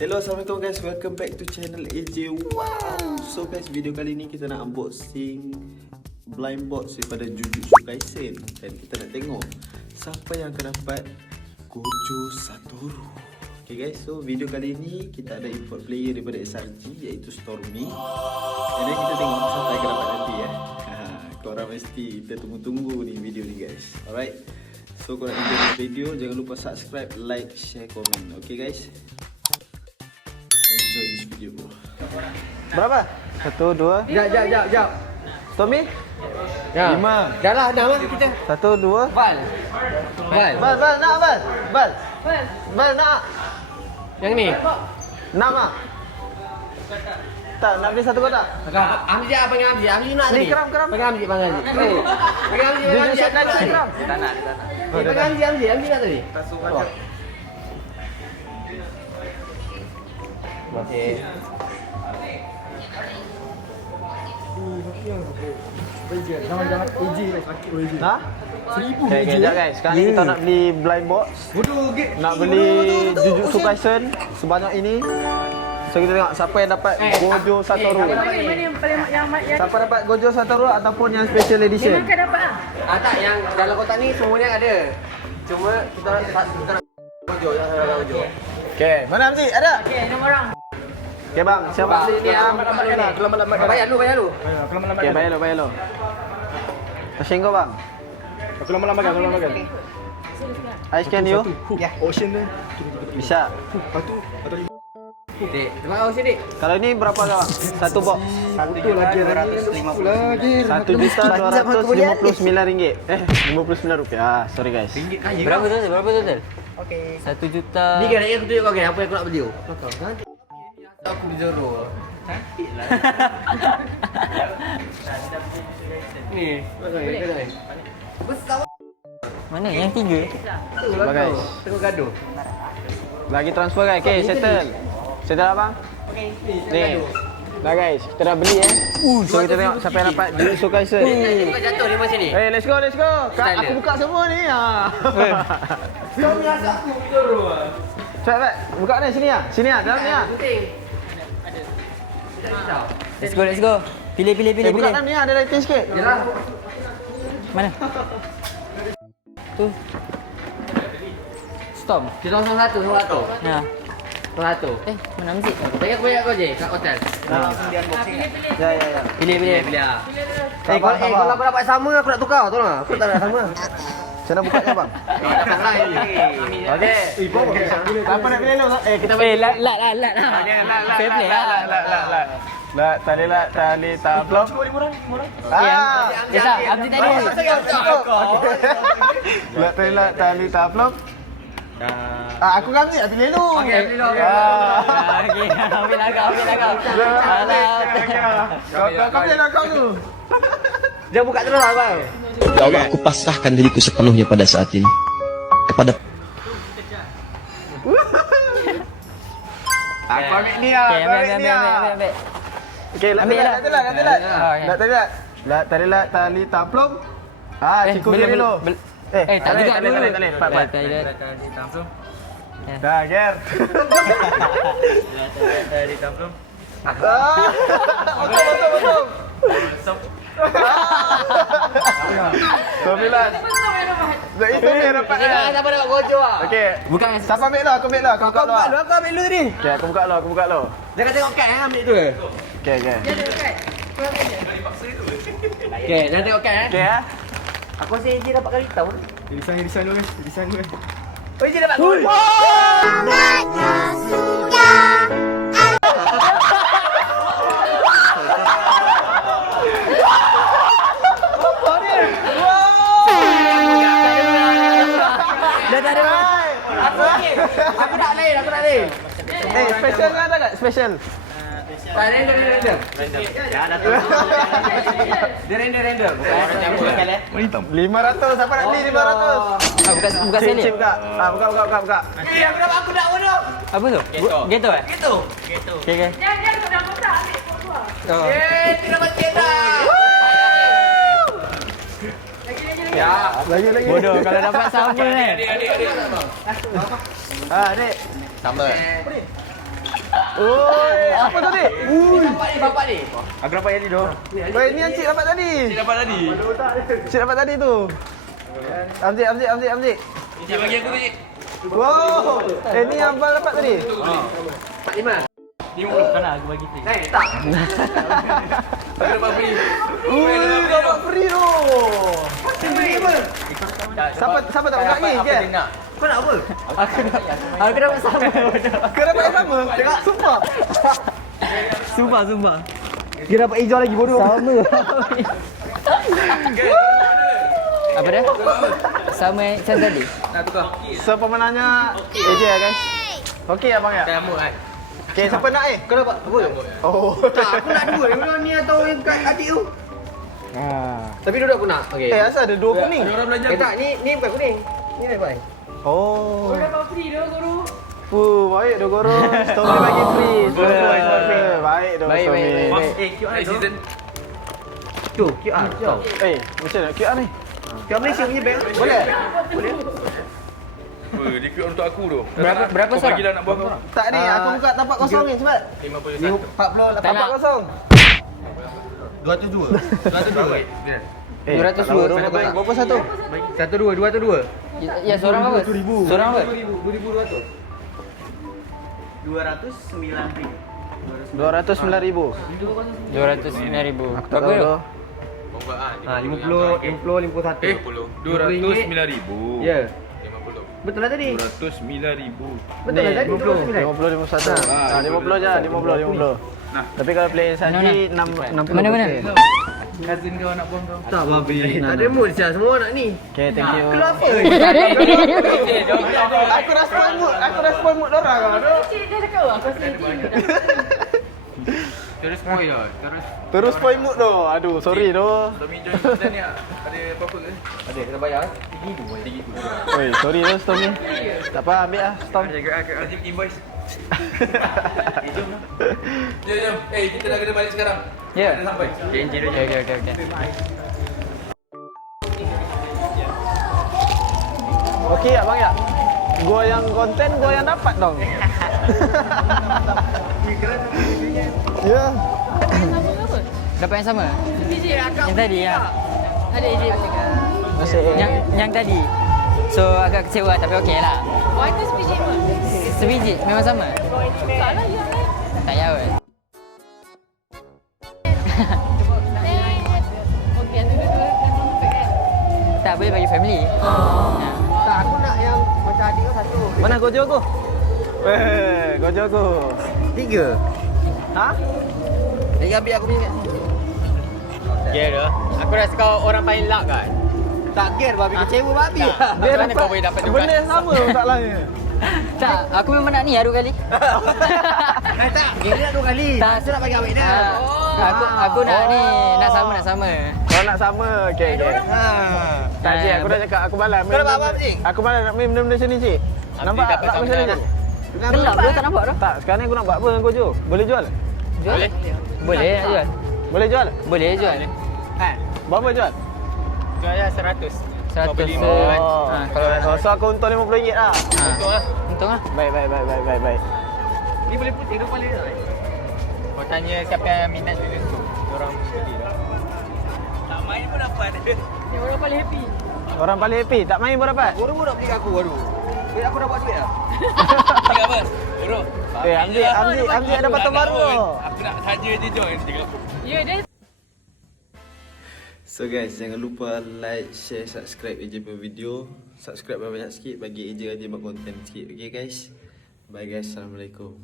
Hello, Assalamualaikum guys. Welcome back to channel AJ. Wow. So guys, video kali ni kita nak unboxing blind box daripada Jujutsu Kaisen. Dan kita nak tengok siapa yang akan dapat Gojo Satoru. Okay guys, so video kali ni kita ada import player daripada SRG iaitu Stormy. Jadi kita tengok siapa yang akan dapat nanti ya. Korang mesti kita tunggu-tunggu ni video ni guys. Alright. So korang enjoy video, jangan lupa subscribe, like, share, komen. Okay guys. Enjoy this video bro. Berapa? 1, 2. Jap. Stormy? Ya. 5. Dah lah kita. 1, 2. Bal nak Bal nak. Yang ni. Nak mak? Tak, nak beli satu kotak? Ambil apa yang ambil? Ambil nak tadi. Ni keram. Panggil ambil. Jujutsu Kaisen keram. Tak nak. Ambil nak tadi. Tak suka. Okey. Nah? 1000 okay, sekejap guys. Sekarang ni kita nak beli blind box. Nak beli Jujutsu Kaisen sebanyak ini. So kita tengok siapa yang dapat Gojo Satoru. Mana yang Siapa dapat Gojo Satoru ataupun yang special edition? Memang akan dapat Tak, yang dalam kotak ni semuanya ada. Cuma kita nak Gojo, yang Gojo. Okey, mana Hamzi? Ada? okey, nombor orang. Okey bang, siapa beli ni? Bayar dulu. Okey, bayar lo. Pasien kau bang. Aku lama makan. I scan you. Ya. Ocean ni. Bisa. Satu. Dik, terima kasih dik. Kalau ini berapa bang? Satu box. Satu lagi 250 lagi. RM1.259. RM59. Sorry guys. Berapa total? Okey. 1 juta. Ni kan aku tunjuk kau apa yang aku nak beli. Aku beli Zoro. Cantik lah. Ni, boleh. Besar. Mana? Yang 3? Bagai. Tengok gaduh. Lagi transfer guys. Okey, settle. Settle abang? Okey. Ni. Dah guys, kita dah beli So kita tengok siapa yang dapat Jujutsu Kaisen. Bukan jatuh di macam ni. Let's go. Aku buka semua ni. Kau ni asal aku beli Zoro. Cepat, buka ni sini ah. Dalam ni ah. Penting. Let's go. Pilih. Buka dalam ni ada lighting sikit. Yalah. Mana? Tu. Storm. Kita langsung satu. Nah. Satu. Mana Hamzi? Tanya aku bayar kau je kat hotel. Langsung dia unboxing. Ya. Pilih. Kalau aku dapat sama aku nak tukar, tolong. Aku tak nak sama. Macam mana bukanya bang? Datanglah ini. Okey. Siapa nak pilih dulu? Kita Lat. Okey, lat. Fair play lah. Lat, tali, taplok. Ya sah, Hamzi tadi. Lat, tali, taplok. Aku kan ni, pilih dulu. Okey, pilih dulu. Okey, ambil agak. Kau pilih kau dulu. Jangan buka terus lah bang. Ya Allah, aku pasrahkan diriku sepenuhnya pada saat ini kepada. Aku ambil ni lah. Ambil. Okey, Ambil lah. Lat, tali, taplok. Cikgu dia dulu. Tak juga dulu. Tali. Dah, Ger. Betul. Sembilan. Itu dia dapat. Siapa dapat Gojo ah? Okey. Bukan. Siapa ambil lah? Aku ambil lah. Aku ambil dulu tadi. Okey, aku buka lo. Jangan tengok kad ambil tu. Okey. Okey, jangan tengok kad Okey ya. Aku rasa AJ dapat kali tahu. Design dulu guys. Oh, AJ dapat Gojo. Aku nak lain. Special kan ada tak? Special. Tak random. Ya, dah tahu. Dia random. Bukan 500. Siapa nak beli 500? Bukan sini. Cip buka. Buka. Aku nak bodoh. Apa tu? Geto. Okey. Jangan dah kotak ambil. Kita dapat cetak. Ya, lagi. Bodoh kalau dapat sama kan. Adik. Sama. Oi, apa tadi? Bapak ni. Aku dapat yang ni doh. Baik, ni yang cik dapat tadi. Cik dapat tadi. Cik dapat tadi tu. Amzik. Cik bagi aku tu cik. Wow. Ni yang abang dapat tadi. 45. 50 kan aku bagi cik. Tak. Aku dapat free. Ui, dapat free tu. Siapa tak buka ni? Je. Kau nak apa? Aku dapat sama. Kau dapat yang sama? Sumpah. Sumpah. Dia dapat hijau lagi bodoh. Sama. Apa dia? Sama macam tadi. Nak tukar. So pemenangnya AJ ya guys. Okey abang ya. Dah mood kan. Okey, siapa nak Kau dapat apa? Oh. Tak, aku nak dua. Yang ni atau yang kat adik tu. Tapi dua aku nak. Okey. Asal ada dua kuning. Orang belajar. Tak, ni bukan kuning. Ni dapat. Oh. Baik dah guru. Story bagi free. Baik dah. Baik. QR season. Tu, QR. Macam nak QR ni? QR Malaysia punya bank. Boleh? Dia QR untuk aku tu. Berapa Kau seorang? bagilah nak buang kau. Tak ni, aku buka tapak kosong ni cepat. 48. Tapak kosong. 202. 202. 202. Berapa satu? 202. Ya, seorang apa? Seorang apa? 209,000. 209,000. Tak tahu tu. Ha, 50, 51. 209,000. Ya. Betul lah tadi. 209,000. Betul lah tadi. 50, 51. 50 je, 50. Nah. Tapi kalau play saji 60. Mana? Cousin kau nak buang kau. Tak babi. Tak ada mood siap semua nak ni. Okay, thank you. Keluar apa? Aku dah spoil mood dorang. Terus spoil lah. Terus spoil mood tu. Aduh, sorry tu. Tommy join kita ni ada apa-apa ke? Ada kena bayar. Oi, sorry tu Tommy. Tak apa, ambil lah Tom. Azim invoice. Jom. Kita dah kena balik sekarang. Ya. Dah sampai. Okey. Okey abang ya. Gua yang konten, gua yang dapat dong. Ya. Dapat yang sama? Yang tadi ya. Ada AJ bercakap. Masih Yang tadi. So agak kecewa tapi okey lah. Oh, itu sebiji pun. Sebiji memang sama. Tak lah, yang lain. Tak payah kot. Okey, ada dua-dua kan sama kan? Tak boleh bagi family. Tak, aku nak yang macam adik kau satu. mana Gojo aku? Gojo aku. 3. Ha? Lagi ambil aku punya. Kira aku rasa kau orang paling luck kan. Tak gear babi kecewa babi. Dia Macam mana kau boleh dapat benda yang sama masalahnya. Tak, aku memang nak ni adu kali. Tak, dia nak 2 kali. Tak. Saya nak bagi awet dah. Aku nak ni, nak sama. Kau nak sama. Okey. Tak cik, aku dah cakap aku malas. Kau dapat apa, cik? Aku malas nak main benda-benda macam ni cik. Nampak tak macam ni cik? Gelap ke tak nampak dah? Tak, sekarang ni aku nak buat apa dengan Gojo? Boleh jual? Jual? Boleh nak jual. Boleh jual? Boleh jual. Berapa jual? Jual ya 100. 100 beli se. Kalau So aku untung RM50 lah. untung lah. Baik. Ni boleh putih ke kepala dah? Kau tanya siapa yang minat juga tu. Orang beli. Tak main pun dapat. Yang orang paling happy. Orang paling happy, tak main pun dapat. Baru nak beli kat aku baru. Aku dah buat sikit dah. Tiga apa? Bro. Amzik ada patah baru. Aku nak saja je join tiga. Ya, dia So guys, jangan lupa like, share, subscribe AJ punya video. Subscribe banyak-banyak sikit bagi AJ buat konten sikit. Okay guys. Bye guys. Assalamualaikum.